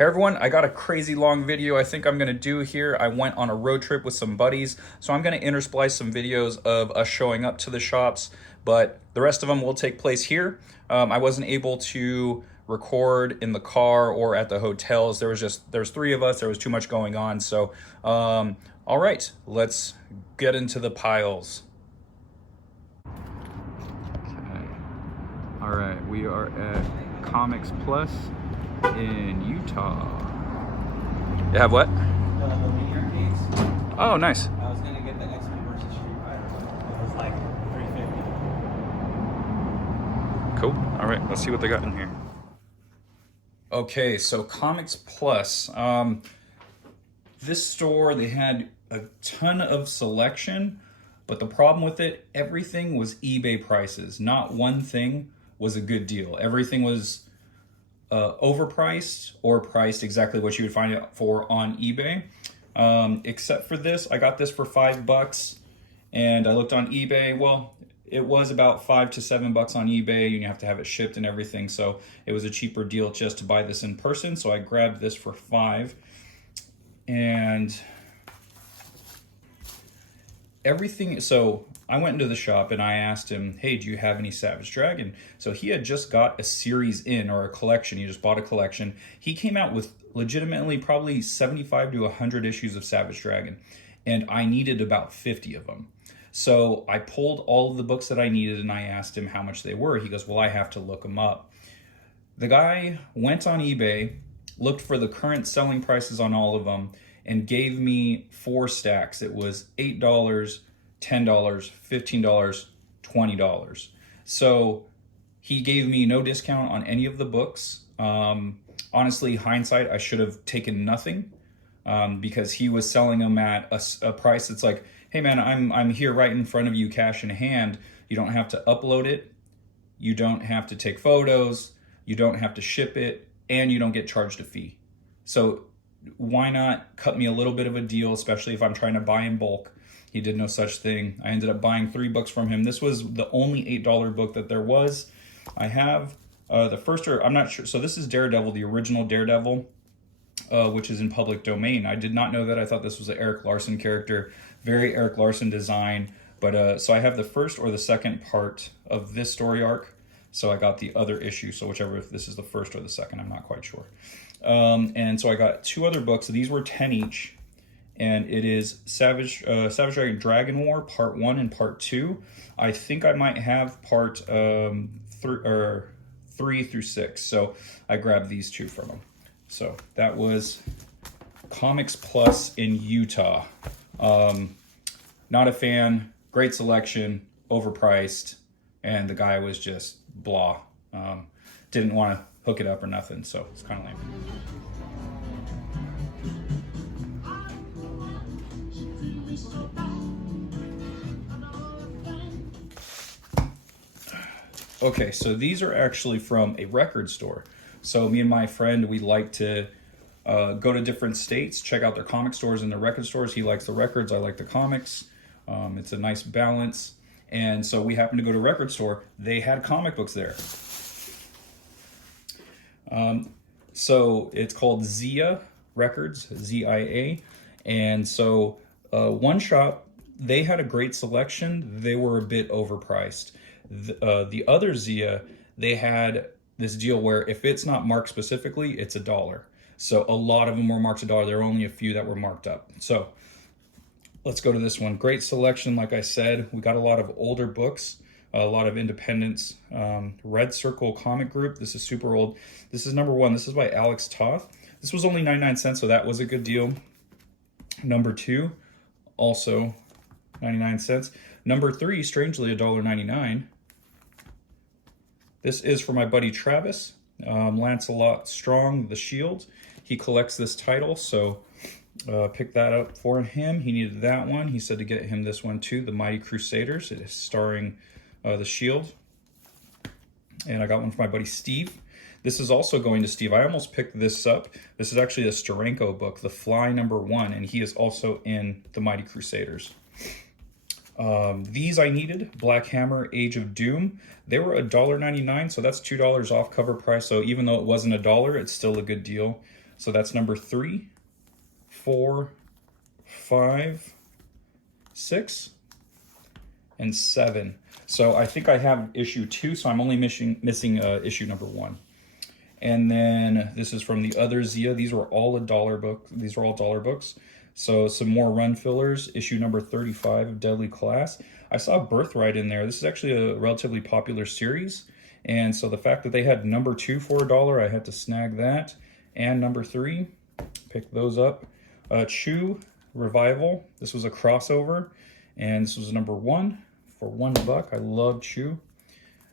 Hey everyone, I got a crazy long video I think I'm gonna do here. I went on a road trip with some buddies, so I'm gonna intersplice some videos of us showing up to the shops, but the rest of them will take place here. I wasn't able to record in the car or at the hotels. There's three of us, there was too much going on. So, all right, let's get into the piles. Okay. All right, we are at Comics Plus in Utah. You have what? The meteor case. Oh, nice. I was gonna get the X-Men versus Street Fighter, but it was like $350. Cool. All right, let's see what they got in here. Okay, so Comics Plus. This store, they had a ton of selection, but the problem with it, everything was eBay prices. Not one thing was a good deal. Everything was overpriced or priced exactly what you would find it for on eBay. Except for this, I got this for $5, and I looked on eBay. Well, it was about $5 to $7 on eBay, and you have to have it shipped and everything. So it was a cheaper deal just to buy this in person. So I grabbed this for $5, and everything. So I went into the shop and I asked him, hey, do you have any Savage Dragon? So he had just got a series in, or a collection. He just bought a collection. He came out with legitimately probably 75 to 100 issues of Savage Dragon, and I needed about 50 of them. So I pulled all of the books that I needed and I asked him how much they were. He goes, well, I have to look them up. The guy went on eBay, looked for the current selling prices on all of them, and gave me 4 stacks. It was $8, $10, $15, $20. So he gave me no discount on any of the books. Honestly, hindsight, I should have taken nothing, because he was selling them at a price that's like, hey man, I'm here right in front of you, cash in hand. You don't have to upload it. You don't have to take photos. You don't have to ship it, and you don't get charged a fee. So why not cut me a little bit of a deal, especially if I'm trying to buy in bulk? He did no such thing. I ended up buying 3 books from him. This was the only $8 book that there was. I have the first, or I'm not sure. So this is Daredevil, the original Daredevil, which is in public domain. I did not know that. I thought this was an Eric Larson character. Very Eric Larson design. But so I have the first or the second part of this story arc. So I got the other issue. So whichever, if this is the first or the second, I'm not quite sure. And so I got 2 other books. These were 10 each. And it is Savage Dragon War Part 1 and Part 2. I think I might have Part 3 through 6. So I grabbed these 2 from them. So that was Comics Plus in Utah. Not a fan, great selection, overpriced, and the guy was just blah. Didn't want to hook it up or nothing, so it's kind of lame. Okay, so these are actually from a record store. So me and my friend, we like to go to different states, check out their comic stores and their record stores. He likes the records, I like the comics. It's a nice balance. And so we happened to go to a record store. They had comic books there. So it's called Zia Records, Z-I-A. And so one shop, they had a great selection. They were a bit overpriced. The other Zia, they had this deal where if it's not marked specifically, it's $1. So a lot of them were marked $1. There were only a few that were marked up. So let's go to this one. Great selection, like I said. We got a lot of older books, a lot of independents. Red Circle Comic Group. This is super old. This is number 1. This is by Alex Toth. This was only 99 cents, so that was a good deal. Number 2, also 99 cents. Number 3, strangely, $1.99. This is for my buddy Travis, Lancelot Strong, The Shield. He collects this title, so picked that up for him. He needed that one. He said to get him this one too, The Mighty Crusaders. It is starring The Shield. And I got one for my buddy Steve. This is also going to Steve. I almost picked this up. This is actually a Steranko book, The Fly #1, and he is also in The Mighty Crusaders. These I needed, Black Hammer, Age of Doom. They were $1.99, so that's $2 off cover price. So even though it wasn't $1, it's still a good deal. So that's number 3, 4, 5, 6, and 7. So I think I have issue 2, so I'm only missing issue number 1. And then this is from the other Zia. These were all $1 book. These are all dollar books. So some more run fillers. Issue number 35 of Deadly Class. I saw Birthright in there. This is actually a relatively popular series. And so the fact that they had number 2 for $1, I had to snag that. And number 3, pick those up. Chew Revival. This was a crossover. And this was number 1 for $1. I love Chew.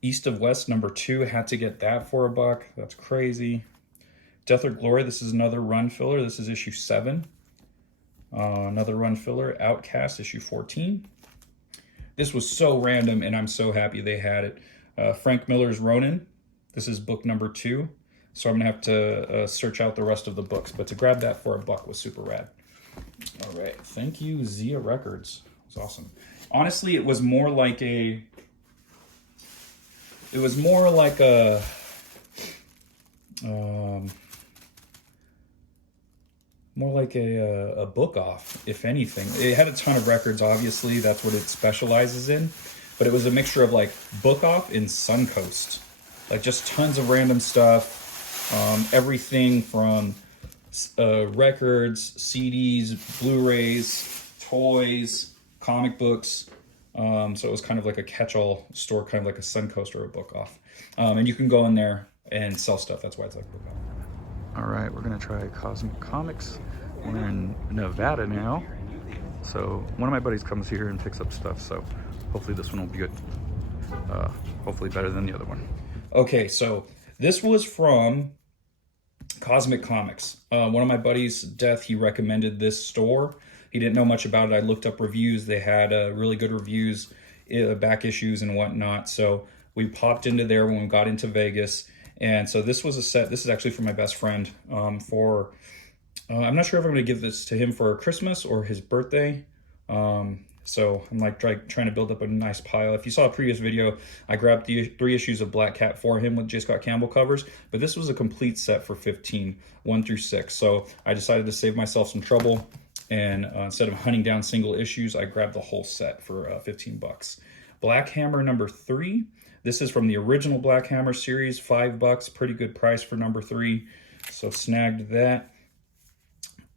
East of West, number 2, had to get that for $1. That's crazy. Death or Glory, this is another run filler. This is issue 7. Another run filler, Outcast, issue 14. This was so random, and I'm so happy they had it. Frank Miller's Ronin. This is book number 2. So I'm going to have to search out the rest of the books. But to grab that for $1 was super rad. All right. Thank you, Zia Records. It was awesome. Honestly, it was more like a... It was more like a... more like a book off, if anything. It had a ton of records, obviously. That's what it specializes in. But it was a mixture of like book off and Suncoast. Like just tons of random stuff. Everything from records, CDs, Blu-rays, toys, comic books. So it was kind of like a catch-all store, kind of like a Suncoast or a book off. And you can go in there and sell stuff. That's why it's like book off. All right, we're gonna try Cosmic Comics. We're in Nevada now. So one of my buddies comes here and picks up stuff. So hopefully this one will be good. Hopefully better than the other one. Okay, so this was from Cosmic Comics. One of my buddies, Death, he recommended this store. He didn't know much about it. I looked up reviews. They had really good reviews, back issues and whatnot. So we popped into there when we got into Vegas. And so this was a set. This is actually for my best friend for, I'm not sure if I'm going to give this to him for Christmas or his birthday. So I'm like trying to build up a nice pile. If you saw a previous video, I grabbed the 3 issues of Black Cat for him with J. Scott Campbell covers, but this was a complete set for 15, 1 through 6. So I decided to save myself some trouble. And instead of hunting down single issues, I grabbed the whole set for $15. Black Hammer number 3. This is from the original Black Hammer series, $5, pretty good price for number 3. So snagged that.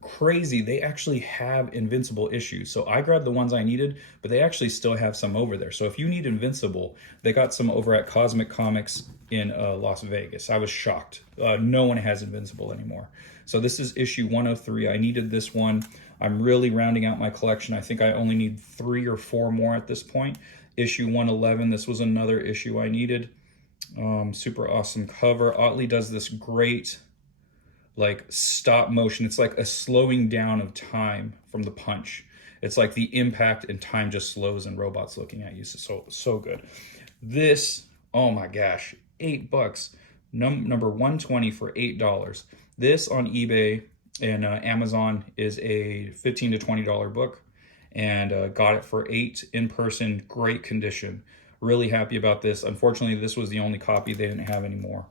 Crazy, they actually have Invincible issues. So I grabbed the ones I needed, but they actually still have some over there. So if you need Invincible, they got some over at Cosmic Comics in Las Vegas. I was shocked. No one has Invincible anymore. So this is issue 103. I needed this one. I'm really rounding out my collection. I think I only need 3 or 4 more at this point. Issue 111, this was another issue I needed. Super awesome cover. Otley does this great like stop motion. It's like a slowing down of time from the punch. It's like the impact and time just slows and robots looking at you. So good. This, oh my gosh, $8. Number 120 for $8. This on eBay and Amazon is a $15 to $20 book, and got it for $8 in person. Great condition. Really happy about this. Unfortunately, this was the only copy. They didn't have anymore.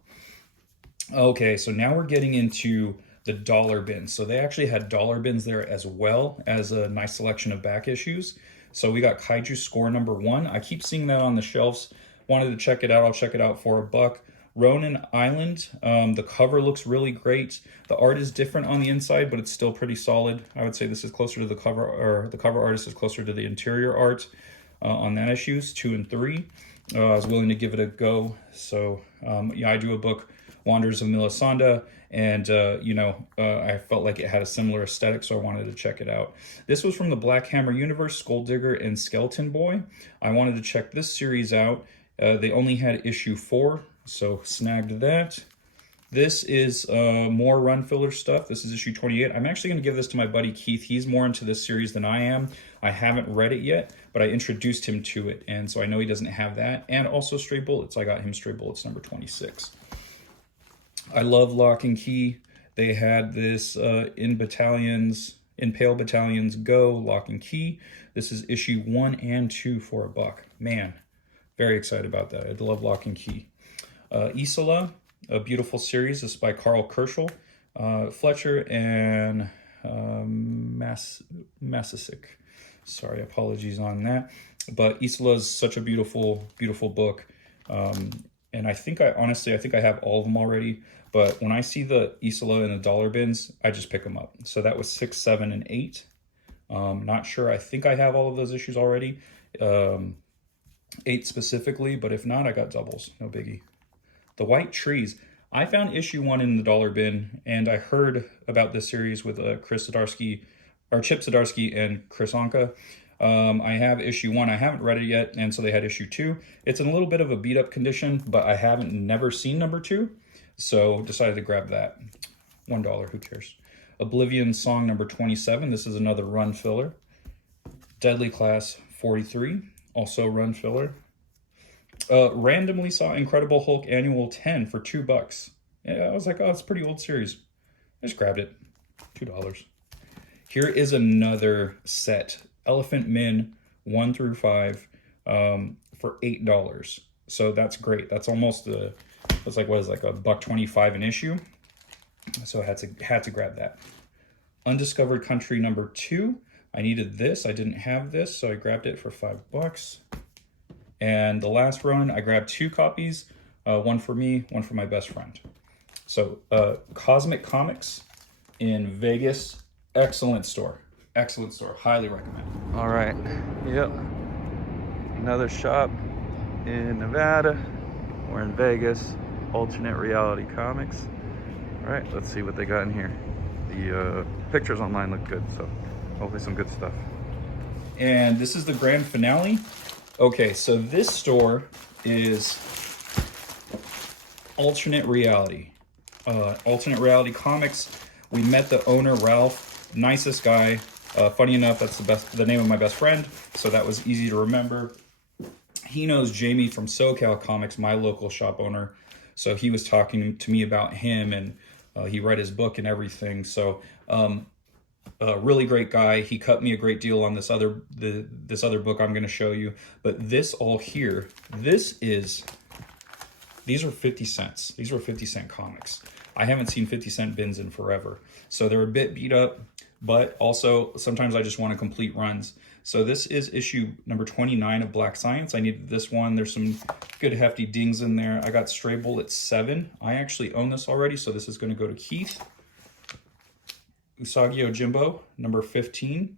Okay, so now we're getting into the dollar bins. So they actually had dollar bins there as well as a nice selection of back issues. So we got Kaiju Score number 1. I keep seeing that on the shelves. Wanted to check it out. I'll check it out for $1. Ronin Island. The cover looks really great. The art is different on the inside, but it's still pretty solid. I would say this is closer to the cover, or the cover artist is closer to the interior art on that issues, 2 and 3. I was willing to give it a go. So yeah, I do a book, Wonders of Melisanda, and I felt like it had a similar aesthetic, so I wanted to check it out. This was from the Black Hammer universe, Skull Digger and Skeleton Boy. I wanted to check this series out. They only had issue 4, so snagged that. This is more run filler stuff. This is issue 28. I'm actually going to give this to my buddy Keith. He's more into this series than I am. I haven't read it yet, but I introduced him to it, and so I know he doesn't have that. And also Stray Bullets. I got him Stray Bullets number 26. I love Lock and Key. They had this in Pale Battalions Go, Lock and Key. This is issue 1 and 2 for $1. Man, very excited about that. I love Lock and Key. Isola, a beautiful series. This is by Carl Kerschel. Fletcher and Massisic. Sorry, apologies on that. But Isola's such a beautiful, beautiful book. And I think honestly, I think I have all of them already. But when I see the Isola in the dollar bins, I just pick them up. So that was 6, 7, and 8. Not sure. I think I have all of those issues already. 8 specifically, but if not, I got doubles. No biggie. The White Trees. I found issue 1 in the dollar bin, and I heard about this series with Chris Zdarsky, or Chip Zdarsky and Chris Anka. I have issue 1. I haven't read it yet, and so they had issue 2. It's in a little bit of a beat up condition, but I haven't never seen number 2, so decided to grab that. $1, who cares? Oblivion Song number 27. This is another run filler. Deadly Class 43, also run filler. Randomly saw Incredible Hulk Annual 10 for $2. Yeah, I was like, oh, it's a pretty old series. I just grabbed it. $2. Here is another set. Elephant Min 1 through 5 for $8. So that's great. That's almost that's like, what is it, like $1.25 an issue. So I had to grab that. Undiscovered Country number 2. I needed this. I didn't have this, so I grabbed it for $5. And the last run, I grabbed 2 copies. One for me, one for my best friend. So Cosmic Comics in Vegas. Excellent store. Excellent store. Highly recommend. All right. Yep. Another shop in Nevada. We're in Vegas. Alternate Reality Comics. All right, let's see what they got in here. The pictures online look good, so hopefully some good stuff. And this is the grand finale. Okay, so this store is Alternate Reality. Alternate Reality Comics. We met the owner, Ralph. Nicest guy. Funny enough, that's the name of my best friend, so that was easy to remember. He knows Jamie from SoCal Comics, my local shop owner. So he was talking to me about him, and he read his book and everything. So a really great guy. He cut me a great deal on this other book I'm going to show you. But this all here, these are 50 cents. These were 50-cent comics. I haven't seen 50-cent bins in forever. So they're a bit beat up, but also sometimes I just want to complete runs. So this is issue number 29 of Black Science. I needed this one. There's some good hefty dings in there. I got Stray Bullet 7. I actually own this already, so this is going to go to Keith. Usagi Yojimbo, number 15.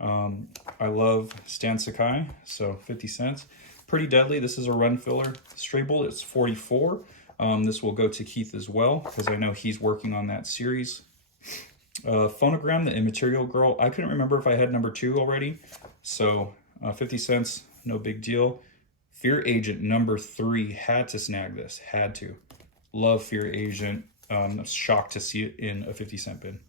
I love Stan Sakai, so 50 cents. Pretty Deadly, this is a run filler. Stray Bullet's 44. This will go to Keith as well, because I know he's working on that series. Phonogram, the Immaterial Girl. I couldn't remember if I had number 2 already. So 50 cents, no big deal. Fear Agent number 3. Had to snag this. Had to. Love Fear Agent. I'm shocked to see it in a 50-cent bin.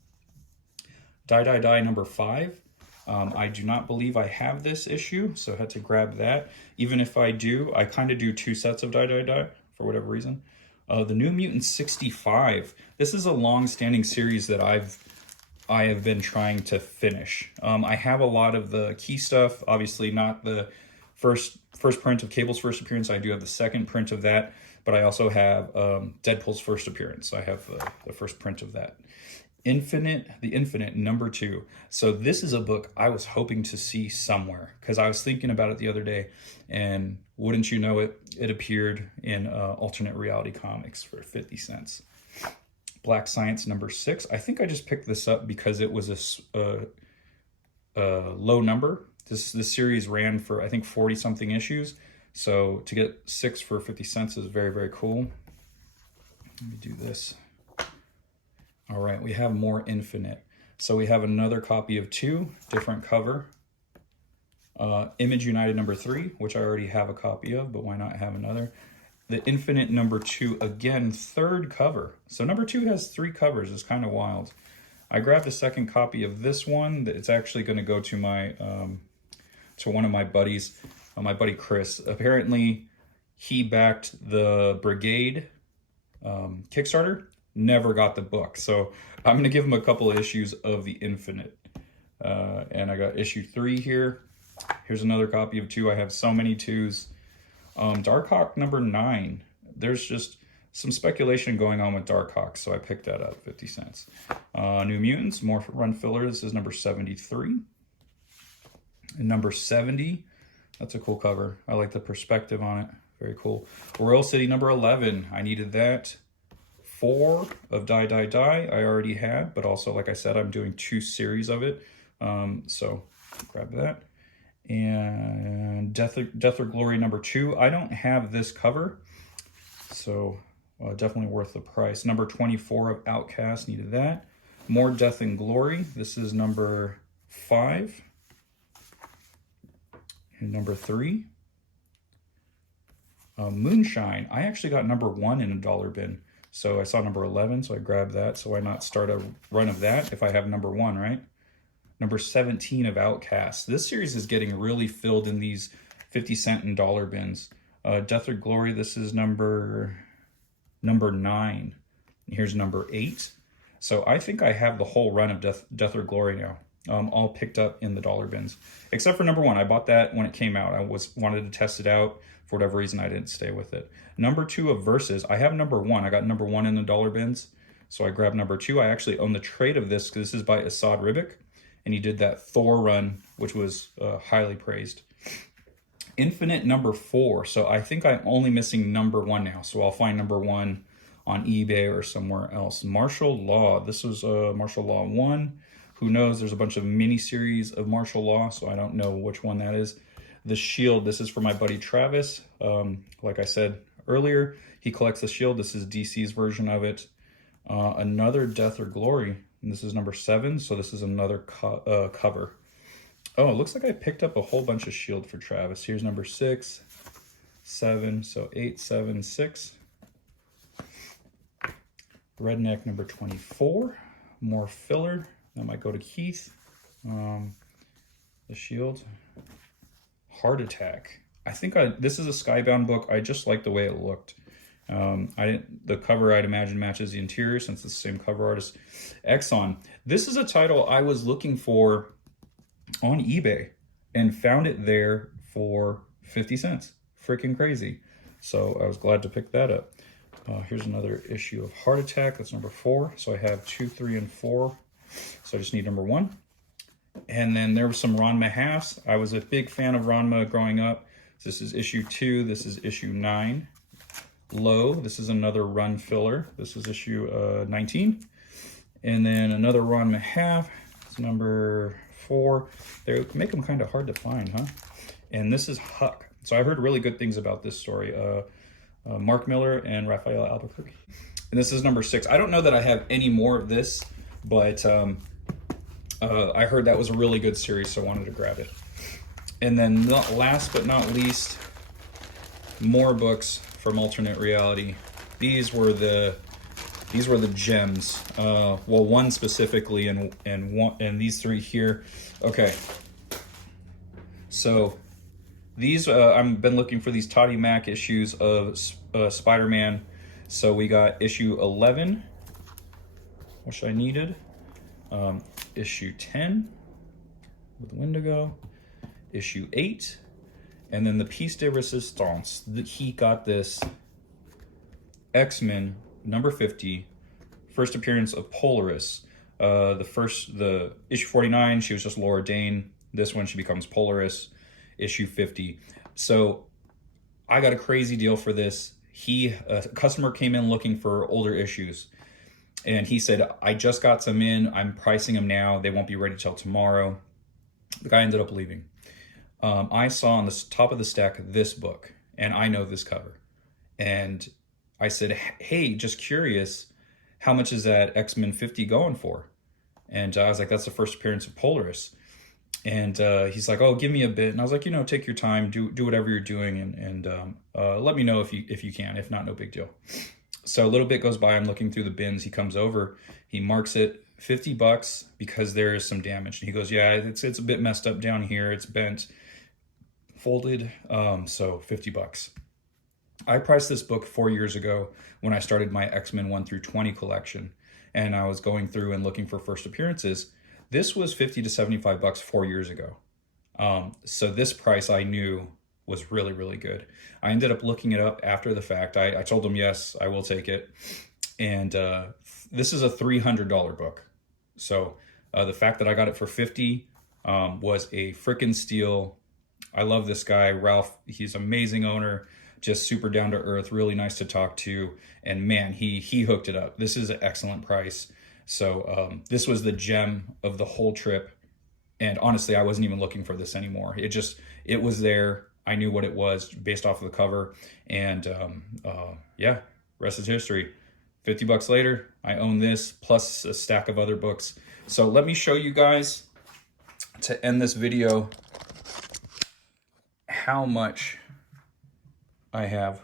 Die number 5. I do not believe I have this issue, so I had to grab that. Even if I do, I kind of do 2 sets of Die for whatever reason. The New Mutants 65. This is a long-standing series that I have been trying to finish. I have a lot of the key stuff, obviously not the first print of Cable's first appearance. I do have the second print of that, but I also have Deadpool's first appearance. I have the first print of that. The Infinite number 2. So this is a book I was hoping to see somewhere, because I was thinking about it the other day, and wouldn't you know it, it appeared in Alternate Reality Comics for 50 cents. Black Science number 6. I think I just picked this up because it was a low number. This series ran for, I think, 40-something issues. So to get 6 for 50 cents is very, very cool. Let me do this. All right, we have more Infinite. So we have another copy of 2, different cover. Image United number 3, which I already have a copy of, but why not have another? The Infinite number 2, again, 3rd cover. So number 2 has 3 covers. It's kind of wild. I grabbed a second copy of this one. It's actually going to go to my to one of my buddies, my buddy Chris. Apparently, he backed the Brigade Kickstarter. Never got the book, so I'm going to give him a couple of issues of the Infinite. And I got issue 3 here. Here's another copy of 2. I have so many 2s. Darkhawk number 9. There's just some speculation going on with Darkhawk, so I picked that up, 50 cents. New Mutants, more run filler. This is number 73. And number 70, that's a cool cover. I like the perspective on it. Very cool. Royal City, number 11. I needed that. 4 of Die, Die, Die I already had, but also, like I said, I'm doing 2 series of it. So grab that. And Death or Glory, number 2. I don't have this cover, so definitely worth the price. Number 24 of Outcast, needed that. More Death and Glory. This is number 5. And number 3. Moonshine. I actually got number 1 in a dollar bin. So I saw number 11, so I grabbed that. So why not start a run of that if I have number 1, right? Number 17 of Outcast. This series is getting really filled in these 50 cent and dollar bins. Death or Glory, this is number 9. Here's number 8. So I think I have the whole run of Death or Glory now. All picked up in the dollar bins. Except for number 1. I bought that when it came out. I wanted to test it out. For whatever reason, I didn't stay with it. Number 2 of Versus. I have number 1. I got number 1 in the dollar bins. So I grabbed number 2. I actually own the trade of this because this is by Asad Ribic. And he did that Thor run, which was highly praised. Infinite, number 4. So I think I'm only missing number 1 now. So I'll find number 1 on eBay or somewhere else. Martial Law. This was Martial Law 1. Who knows? There's a bunch of mini-series of Martial Law, so I don't know which one that is. The Shield. This is for my buddy Travis. Like I said earlier, he collects the Shield. This is DC's version of it. Another Death or Glory. And this is number 7, so this is another cover. Oh, it looks like I picked up a whole bunch of Shield for Travis. Here's number 6, 7, so 8, 7, 6. Redneck, number 24. More filler. That might go to Keith. The Shield. Heart Attack. I think this is a Skybound book. I just like the way it looked. The cover, I'd imagine, matches the interior since it's the same cover artist. Exxon. This is a title I was looking for on eBay and found it there for 50 cents. Freaking crazy. So I was glad to pick that up. Here's another issue of Heart Attack. That's number 4. So I have 2, 3, and 4. So I just need number 1. And then there was some Ranma halves. I was a big fan of Ranma growing up. This is issue 2. This is issue 9. Low. This is another run filler. This is issue 19. And then another Ranma half. It's number 4. They make them kind of hard to find, huh? And this is Huck. So I heard really good things about this story. Mark Miller and Raphael Albuquerque. And this is number 6. I don't know that I have any more of this, but I heard that was a really good series, so I wanted to grab it. And then last but not least, more books from Alternate Reality. These were the gems. Well, one specifically, and these 3 here. Okay. So these I've been looking for these Toddy Mac issues of Spider-Man. So we got issue 11, which I needed. Issue 10 with Wendigo. Issue 8. And then the piece de resistance. He got this X-Men number 50, first appearance of Polaris. The issue 49, she was just Laura Dane. This one, she becomes Polaris. Issue 50. So I got a crazy deal for this. A customer came in looking for older issues, and he said, I just got some in. I'm pricing them now. They won't be ready till tomorrow. The guy ended up leaving. I saw on the top of the stack this book, and I know this cover. And I said, hey, just curious, how much is that X-Men 50 going for? And I was like, that's the first appearance of Polaris. And he's like, oh, give me a bit. And I was like, take your time, do whatever you're doing, and let me know if you can. If not, no big deal. So a little bit goes by. I'm looking through the bins. He comes over. He marks it $50 because there is some damage. And he goes, yeah, it's a bit messed up down here. It's bent, folded. So $50. I priced this book 4 years ago when I started my X-Men 1 through 20 collection, and I was going through and looking for first appearances. This was $50 to $75 4 years ago. So this price I knew was really, really good. I ended up looking it up after the fact. I told him, yes, I will take it. And this is a $300 book. So the fact that I got it for 50 was a freaking steal. I love this guy, Ralph. He's an amazing owner, just super down to earth, really nice to talk to. And man, he hooked it up. This is an excellent price. So this was the gem of the whole trip. And honestly, I wasn't even looking for this anymore. It was there. I knew what it was based off of the cover. And yeah, rest is history. 50 bucks later, I own this plus a stack of other books. So let me show you guys, to end this video, how much I have.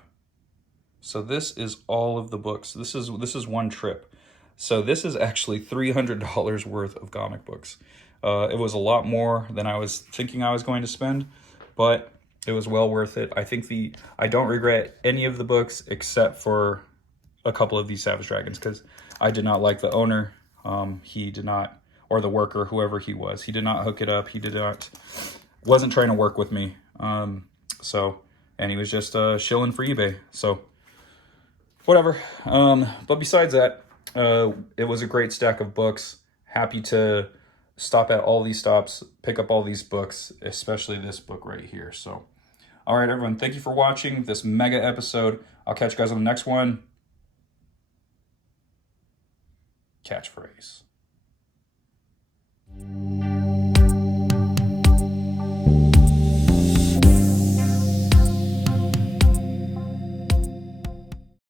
So this is all of the books. This is one trip. So this is actually $300 worth of comic books. It was a lot more than I was thinking I was going to spend, but it was well worth it. I don't regret any of the books except for a couple of these Savage Dragons, because I did not like the owner. He did not, or the worker, whoever he was, he did not hook it up. He wasn't trying to work with me. And he was just shilling for eBay. So whatever. But besides that, it was a great stack of books. Happy to stop at all these stops, pick up all these books, especially this book right here. So, all right, everyone, thank you for watching this mega episode. I'll catch you guys on the next one. Catchphrase.